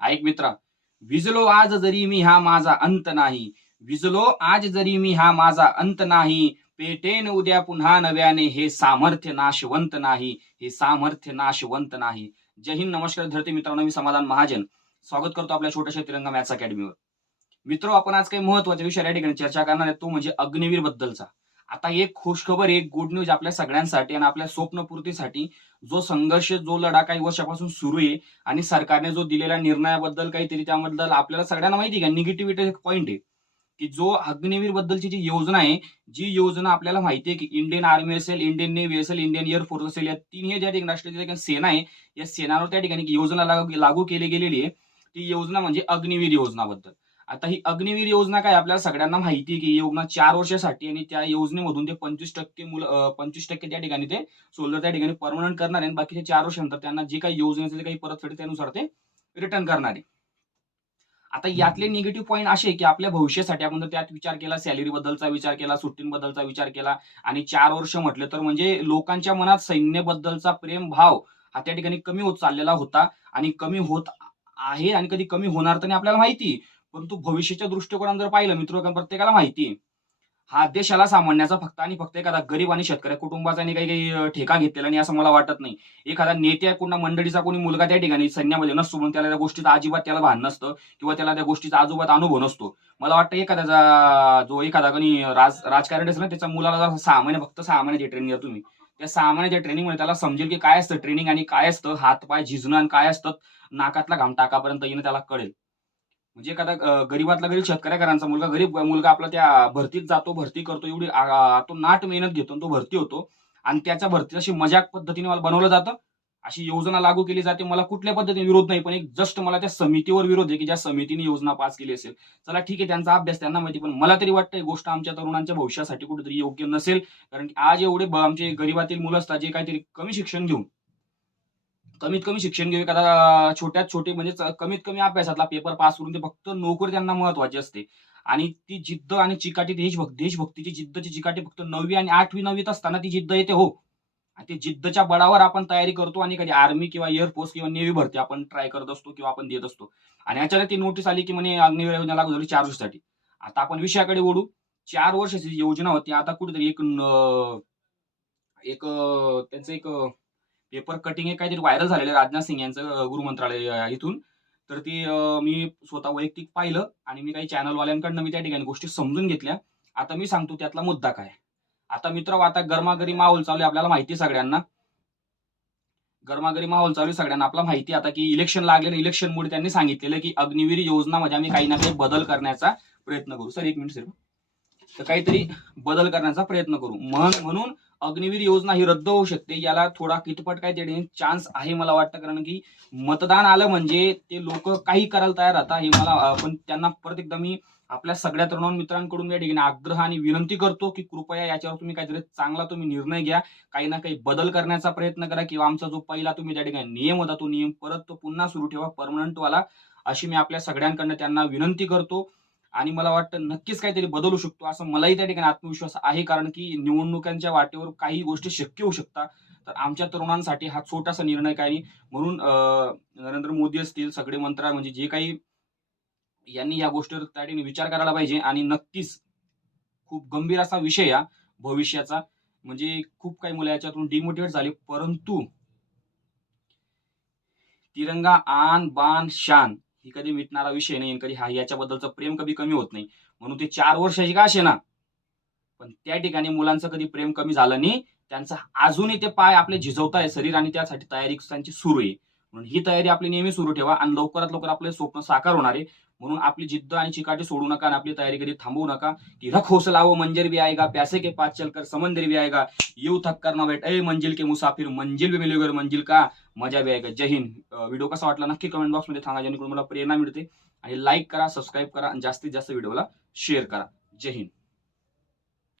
ऐक मित्रा, विजलो आज जरी मी हा माझा अंत नाही. विजलो आज जरी मी हा माझा अंत नाही. पेटेन उद्या पुन्हा नव्याने हे सामर्थ्य नाशवंत नाही. हे सामर्थ्य नाशवंत नाही. जय हिंद, नमस्कार धरते मित्रांनो, मी समाधान महाजन स्वागत करतो आपल्या छोट्याशा तिरंगा मॅथ्स अकॅडमीवर. मित्रो, आपण आज काही महत्वाच्या विषयावर या ठिकाणी चर्चा करणार आहे, तो म्हणजे अग्निवीर बद्दलचा. आता एक खुशखबर, एक गुड न्यूज आपल्या सगळ्यांसाठी आणि आपल्या स्वप्नपूर्तीसाठी. जो संघर्ष, जो लढा काही वर्षापासून सुरू आहे आणि सरकारने जो दिलेल्या निर्णयाबद्दल काहीतरी त्याबद्दल आपल्याला सगळ्यांना माहिती आहे का, निगेटिव्हिटी एक पॉईंट आहे की जो अग्निवीर बद्दलची जी योजना आहे, जी योजना आपल्याला माहिती आहे की इंडियन आर्मी असेल, इंडियन नेव्ही असेल, इंडियन एअरफोर्स असेल, या तिन्ही ज्या ठिकाणी राष्ट्रीय ज्या ठिकाणी सेना आहे, या सेनावर त्या ठिकाणी योजना लागू केली गेलेली आहे. ती योजना म्हणजे अग्निवीर योजनाबद्दल. आता ही अग्निवीर योजना काय आपल्याला सगळ्यांना माहिती आहे की ही योजना 4 वर्षासाठी, आणि त्या योजनेमधून ते 25% मुलं 25% त्या ठिकाणी ते सोल्जर त्या ठिकाणी परमनंट करणार आहे, आणि बाकीचे 4 वर्षानंतर त्यांना जे काही योजनेचे जे काही परतफेड त्यानुसार ते रिटर्न करणार आहे. आता यातले निगेटिव्ह पॉईंट असे की आपल्या भविष्यासाठी आपण जर त्यात विचार केला, सॅलरी बद्दलचा विचार केला, सुट्टींबद्दलचा विचार केला, आणि 4 वर्ष म्हटलं तर म्हणजे लोकांच्या मनात सैन्याबद्दलचा प्रेम भाव हा त्या ठिकाणी कमी होत चाललेला होता, आणि कमी होत आहे, आणि कधी कमी होणार तर नाही आपल्याला माहिती. परंतु भविष्याच्या दृष्टिकोनातून जर पाहिलं मित्र, प्रत्येकाला माहिती आहे हा देशाला सामान्याचा फक्त आणि फक्त एखादा गरीब आणि शेतकरी कुटुंबाचा आणि काही काही ठेका घेतलेला नाही असं मला वाटत नाही. एखादा नेत्या कोणा मंडळीचा कोणी मुलगा त्या ठिकाणी सैन्यामध्ये नसतो म्हणून त्याला त्या गोष्टीचा अजिबात त्याला भान नसतं, किंवा त्याला त्या गोष्टीचा अजिबात अनुभव नसतो. मला वाटतं एखाद्याचा जो एखादा कोणी राजकारणी असेल ना, त्याच्या मुलाला जर 6 महिने, फक्त 6 महिन्याची ट्रेनिंग द्या तुम्ही. त्या 6 महिन्याच्या ट्रेनिंगमध्ये त्याला समजेल की काय असतं ट्रेनिंग, आणि काय असतं हात-पाय झिजणं, आणि काय असतं नाकातला घाम टाकापर्यंत येणं, त्याला कळेल. म्हणजे एखादा गरीबातला गरीब शेतकऱ्या मुलगा, गरीब मुलगा आपला त्या भरतीत जातो, भरती करतो, एवढी तो नाट मेहनत घेतो आणि तो भरती होतो, आणि त्याच्या भरती अशी मजाक पद्धतीने मला बनवलं जातं. अशी योजना लागू केली जाते. मला कुठल्या पद्धतीने विरोध नाही, पण एक जस्ट मला त्या समितीवर विरोध आहे की ज्या समितीने योजना पास केली असेल. चला ठीक आहे, त्यांचा अभ्यास त्यांना माहिती, पण मला तरी वाटतं ही गोष्ट आमच्या तरुणांच्या भविष्यासाठी कुठेतरी योग्य नसेल. कारण की आज एवढे आमचे गरीबातील मुलं असतात जे काहीतरी कमी शिक्षण घेऊन, कमीत कमी शिक्षण घेऊ, एखादा छोट्यात छोटे म्हणजे कमीत कमी अभ्यासातला पेपर पास करून ते फक्त नोकरी त्यांना महत्वाची असते. आणि ती जिद्द आणि चिकाटी, देशभक्तीची जिद्दची चिकाटी फक्त 9वी आणि 8वी 9वीत असताना ती जिद्द येते हो. आणि ती जिद्दच्या बळावर आपण तयारी करतो, आणि कधी आर्मी किंवा एअरफोर्स किंवा नेव्ही भरती आपण ट्राय करत असतो किंवा आपण देत असतो. आणि अचानक ती नोटीस आली की म्हणे अग्निवीर योजना लागू झाली 4 वर्षासाठी. आता आपण विषयाकडे ओढू. 4 वर्षाची जी योजना होती, आता कुठेतरी त्यांचं एक पेपर कटिंग एक काहीतरी व्हायरल झालेलं आहे राजनाथ सिंग यांचं गृहमंत्रालय इथून. तर ती मी स्वतः वैयक्तिक पाहिलं, आणि मी काही चॅनलवाल्यांकडनं मी त्या ठिकाणी गोष्टी समजून घेतल्या. आता मी सांगतो त्यातला मुद्दा काय. आता मित्र, आता गरमागरी माहोल चालू आहे, आपल्याला माहिती सगळ्यांना. गरमागरी माहोल चालू आहे सगळ्यांना, आपल्याला माहिती आता की इलेक्शन लागले, इलेक्शनमुळे त्यांनी सांगितलेलं की अग्निवीर योजनामध्ये आम्ही काही ना काही बदल करण्याचा प्रयत्न करू. Sir, 1 minute sir. तर काहीतरी बदल करण्याचा प्रयत्न करू. म्हणून अग्निवीर योजना ही रद्द होऊ शकते. याला थोडा कितपट काहीतरी चान्स आहे मला वाटतं, कारण की मतदान आलं म्हणजे ते लोक काही करायला तयार राहतात. हे मला पण त्यांना परत एकदा मी आपल्या सगळ्या तरुण मित्रांकडून या ठिकाणी आग्रह आणि विनंती करतो की कृपया याच्यावर तुम्ही काहीतरी चांगला तुम्ही निर्णय घ्या, काही ना काही बदल करण्याचा प्रयत्न करा, किंवा आमचा जो पहिला तुम्ही त्या ठिकाणी नियम होता तो नियम परत तो पुन्हा सुरू ठेवा, परमनंट वाला. अशी मी आपल्या सगळ्यांकडनं त्यांना विनंती करतो. आणि मला वाटतं नक्कीच काहीतरी बदलू शकतो असं मलाही त्या ठिकाणी आत्मविश्वास आहे, कारण की निवडणुकांच्या वाटेवर काही गोष्टी शक्य होऊ शकतात. तर आमच्या तरुणांसाठी हा छोटासा निर्णय काही, म्हणून नरेंद्र मोदी असतील, सगळे मंत्री म्हणजे जे काही, यांनी या गोष्टीवर त्या ठिकाणी विचार करायला पाहिजे. आणि नक्कीच खूप गंभीर असा विषय या भविष्याचा. म्हणजे खूप काही मुलं याच्यातून डिमोटिवेट झाले, परंतु तिरंगा आन बान शान ही कधी मिटणारा विषय नाही, कधी हा याच्याबद्दलचं प्रेम कधी कमी होत नाही. म्हणून ते 4 वर्षाची का असे ना, पण त्या ठिकाणी मुलांचं कधी प्रेम कमी झालं नाही. त्यांचा अजूनही ते पाय आपले झिजवताय शरीर, आणि त्यासाठी तयारी त्यांची सुरू आहे. म्हणून ही तयारी आपली नेहमी सुरू ठेवा, आणि लवकरात लवकर आपले स्वप्न साकार होणार आहे. म्हणून आपली जिद्द आणि चिकाटी सोडू नका, आणि आपली तयारी कधी थांबवू नका. की रख हौसला वो मंजर भी आएगा, प्यासे के पास चलकर समंदर भी आएगा, यूं थक कर ना बैठ ए मंजिल के मुसाफिर, मंजिल भी मिलेगा मंजिल का मजा भी आएगा. जय हिंद. व्हिडिओ कसा वाटला नक्की कमेंट बॉक्समध्ये सांगा, जेणेकरून मला प्रेरणा मिळते. आणि लाईक करा, सबस्क्राईब करा, आणि जास्तीत जास्त व्हिडिओला शेअर करा. जय हिंद.